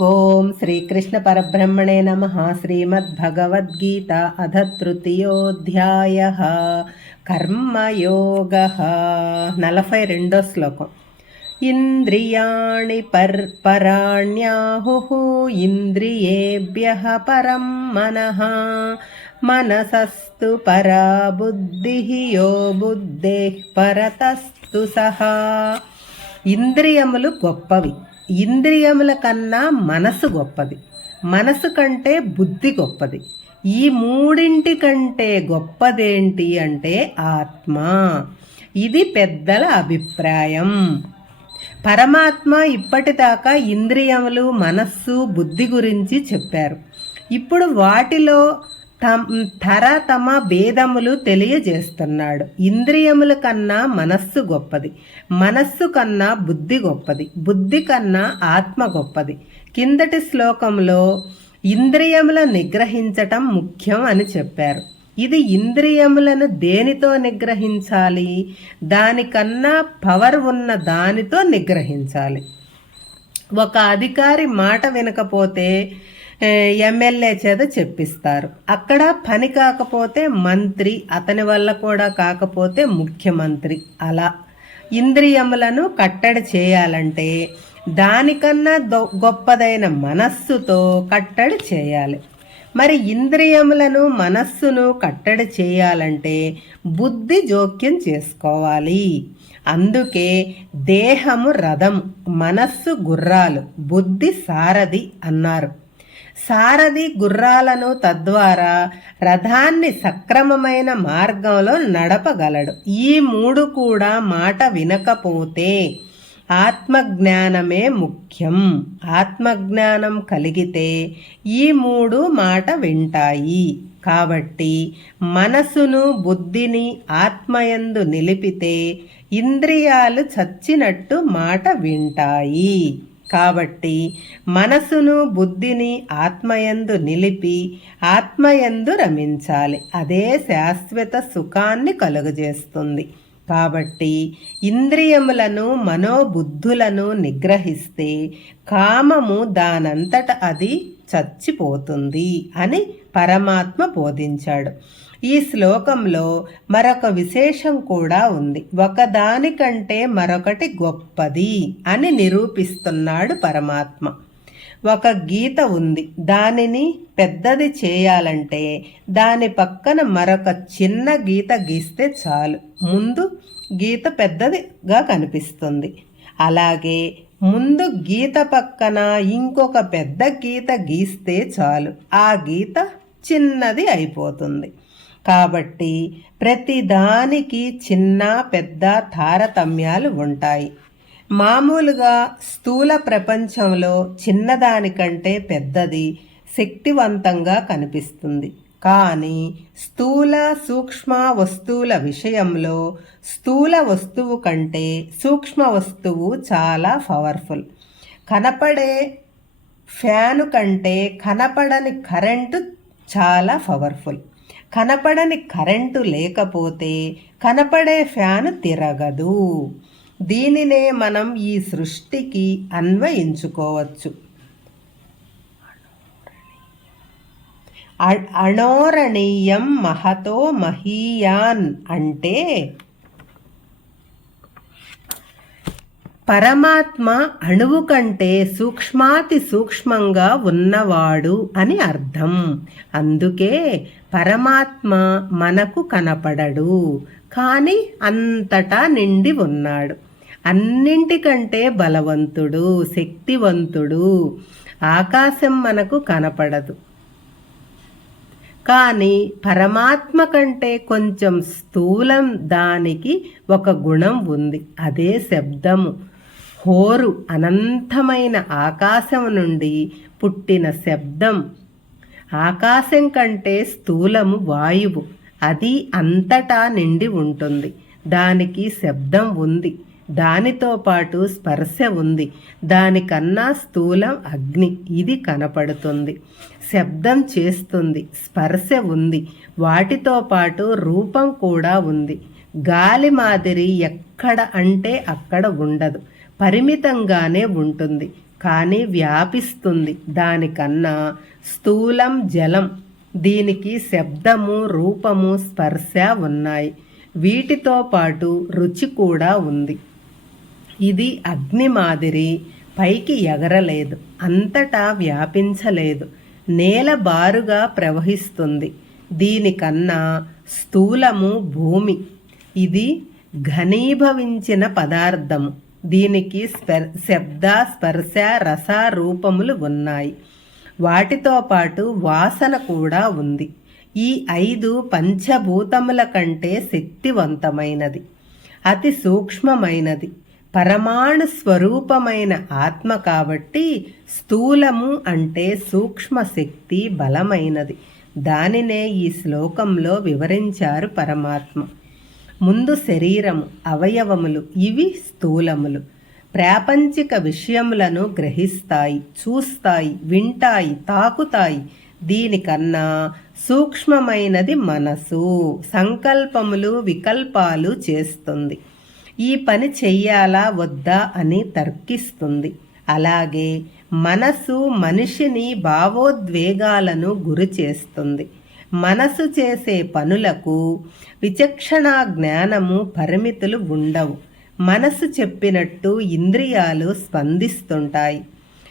ఓం శ్రీకృష్ణ పరబ్రహ్మణే నమ. శ్రీమద్భగవద్గీత అధ తృతీయోధ్యాయ. కర్మయోగ. నలభై రెండో శ్లోకం. ఇంద్రియాణి పర్ పరాణ్యాహు ఇంద్రియేభ్య పరం మన. మనసస్తు పరా బుద్ధి యో బుద్ధే పరతస్తు సహా. ఇంద్రియములు గొప్పవి. ఇంద్రియముల కన్నా మనసు గొప్పది. మనసు కంటే బుద్ధి గొప్పది. ఈ మూడింటి కంటే గొప్పదేంటి అంటే ఆత్మ. ఇది పెద్దల అభిప్రాయం. పరమాత్మ ఇప్పటిదాకా ఇంద్రియములు మనస్సు బుద్ధి గురించి చెప్పారు. ఇప్పుడు వాటిలో తర తమ భేదములు తెలియజేస్తున్నాడు. ఇంద్రియముల కన్నా మనస్సు గొప్పది. మనస్సు కన్నా బుద్ధి గొప్పది. బుద్ధి కన్నా ఆత్మ గొప్పది. కిందటి శ్లోకంలో ఇంద్రియముల నిగ్రహించటం ముఖ్యం అని చెప్పారు. ఇది ఇంద్రియములను దేనితో నిగ్రహించాలి? దానికన్నా పవర్ ఉన్న దానితో నిగ్రహించాలి. ఒక అధికారి మాట వినకపోతే ఎమ్మెల్యే చేత చెప్పిస్తారు. అక్కడ పని కాకపోతే మంత్రి అతని వల్ల కూడా కాకపోతే ముఖ్యమంత్రి. అలా ఇంద్రియములను కట్టడి చేయాలంటే దానికన్నా గొప్పదైన మనస్సుతో కట్టడి చేయాలి. మరి ఇంద్రియములను మనస్సును కట్టడి చేయాలంటే బుద్ధి జోక్యం చేసుకోవాలి. అందుకే దేహము రథం మనస్సు గుర్రాలు బుద్ధి సారథి అన్నారు. సారథి గుర్రాలను తద్వారా రథాన్ని సక్రమమైన మార్గంలో నడపగలడు. ఈ మూడు కూడా మాట వినకపోతే ఆత్మజ్ఞానమే ముఖ్యం. ఆత్మజ్ఞానం కలిగితే ఈ మూడు మాట వింటాయి. కాబట్టి మనసును బుద్ధిని ఆత్మయందు నిలిపితే ఇంద్రియాలు చచ్చినట్టు మాట వింటాయి. కాబట్టి మనసును బుద్ధిని ఆత్మయందు నిలిపి ఆత్మయందు రమించాలి. అదే శాశ్వత సుఖాన్ని కలుగజేస్తుంది. కాబట్టి ఇంద్రియములను మనోబుద్ధులను నిగ్రహిస్తే కామము దానంతట అది చచ్చిపోతుంది అని పరమాత్మ బోధించాడు. ఈ శ్లోకంలో మరొక విశేషం కూడా ఉంది. ఒకదానికంటే మరొకటి గొప్పది అని నిరూపిస్తున్నాడు పరమాత్మ. ఒక గీత ఉంది. దానిని పెద్దది చేయాలంటే దాని పక్కన మరొక చిన్న గీత గీస్తే చాలు. ముందు గీత పెద్దదిగా కనిపిస్తుంది. అలాగే ముందు గీత పక్కన ఇంకొక పెద్ద గీత గీస్తే చాలు. ఆ గీత చిన్నది అయిపోతుంది. కాబట్టి ప్రతిదానికి చిన్న పెద్ద తారతమ్యాలు ఉంటాయి. మామూలుగా స్థూల ప్రపంచంలో చిన్నదానికంటే పెద్దది శక్తివంతంగా కనిపిస్తుంది. కానీ స్థూల సూక్ష్మ వస్తువుల విషయంలో స్థూల వస్తువు కంటే సూక్ష్మ వస్తువు చాలా పవర్ఫుల్. కనపడే ఫ్యాను కంటే కనపడని కరెంటు చాలా పవర్ఫుల్. కనపడని కరెంటు లేకపోతే కనపడే ఫ్యాన్ తిరగదు. దీనినే మనం ఈ సృష్టికి అన్వయించుకోవచ్చు. అణోరణీయం మహతో మహీయాన్ అంటే పరమాత్మ అణువు కంటే సూక్ష్మాతి సూక్ష్మంగా ఉన్నవాడు అని అర్థం. అందుకే పరమాత్మ మనకు కనపడడు కానీ అంతటా నిండి ఉన్నాడు. అన్నింటికంటే బలవంతుడు శక్తివంతుడు. ఆకాశం మనకు కనపడదు. కానీ పరమాత్మ కంటే కొంచెం స్థూలం దానికి ఒక గుణం ఉంది. అదే శబ్దము. హోరు అనంతమైన ఆకాశం నుండి పుట్టిన శబ్దం. ఆకాశం కంటే స్థూలము వాయువు. అది అంతటా నిండి ఉంటుంది. దానికి శబ్దం ఉంది. దానితో పాటు స్పర్శ ఉంది. దానికన్నా స్థూలం అగ్ని. ఇది కనపడుతుంది. శబ్దం చేస్తుంది. స్పర్శ ఉంది. వాటితో పాటు రూపం కూడా ఉంది. గాలి మాదిరి ఎక్కడ అంటే అక్కడ ఉండదు. పరిమితంగానే ఉంటుంది కానీ వ్యాపిస్తుంది. దానికన్నా స్థూలం జలం దీనికి శబ్దము రూపము స్పర్శ ఉన్నాయి. వీటితో పాటు రుచి కూడా ఉంది. ఇది అగ్ని మాదిరి పైకి ఎగరలేదు అంతటా వ్యాపించలేదు నేల బారుగా ప్రవహిస్తుంది. దీనికన్నా స్థూలము భూమి. ఇది ఘనీభవించిన పదార్థము. దీనికి స్పర్ శబ్ద స్పర్శ రస రూపములు ఉన్నాయి. వాటితో పాటు వాసన కూడా ఉంది. ఈ ఐదు పంచభూతముల కంటే శక్తివంతమైనది. అతి సూక్ష్మమైనది. పరమాణు స్వరూపమైన ఆత్మ కాబట్టి స్థూలము అంటే సూక్ష్మ శక్తి బలమైనది. దానినే ఈ శ్లోకంలో వివరించారు పరమాత్మ. ముందు శరీరము అవయవములు ఇవి స్థూలములు. ప్రాపంచిక విషయములను గ్రహిస్తాయి చూస్తాయి వింటాయి తాకుతాయి. దీనికన్నా సూక్ష్మమైనది మనసు సంకల్పములు వికల్పాలు చేస్తుంది. ఈ పని చెయ్యాలా వద్దా అని తర్కిస్తుంది. అలాగే మనసు మనిషిని భావోద్వేగాలను గురి చేస్తుంది. మనసు చేసే పనులకు విచక్షణ జ్ఞానము పరిమితులు ఉండవు. మనసు చెప్పినట్టు ఇంద్రియాలు స్పందిస్తుంటాయి.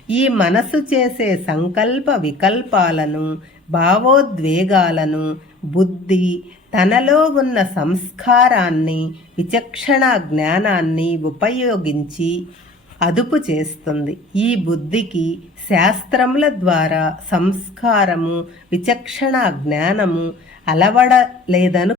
ఈ మనసు చేసే సంకల్ప వికల్పాలను భావోద్వేగాలను బుద్ధి తనలో ఉన్న సంస్కారాన్ని విచక్షణ జ్ఞానాన్ని ఉపయోగించి అదుపు చేస్తుంది. ఈ బుద్ధికి శాస్త్రముల ద్వారా సంస్కారము విచక్షణ జ్ఞానము అలవడలేదను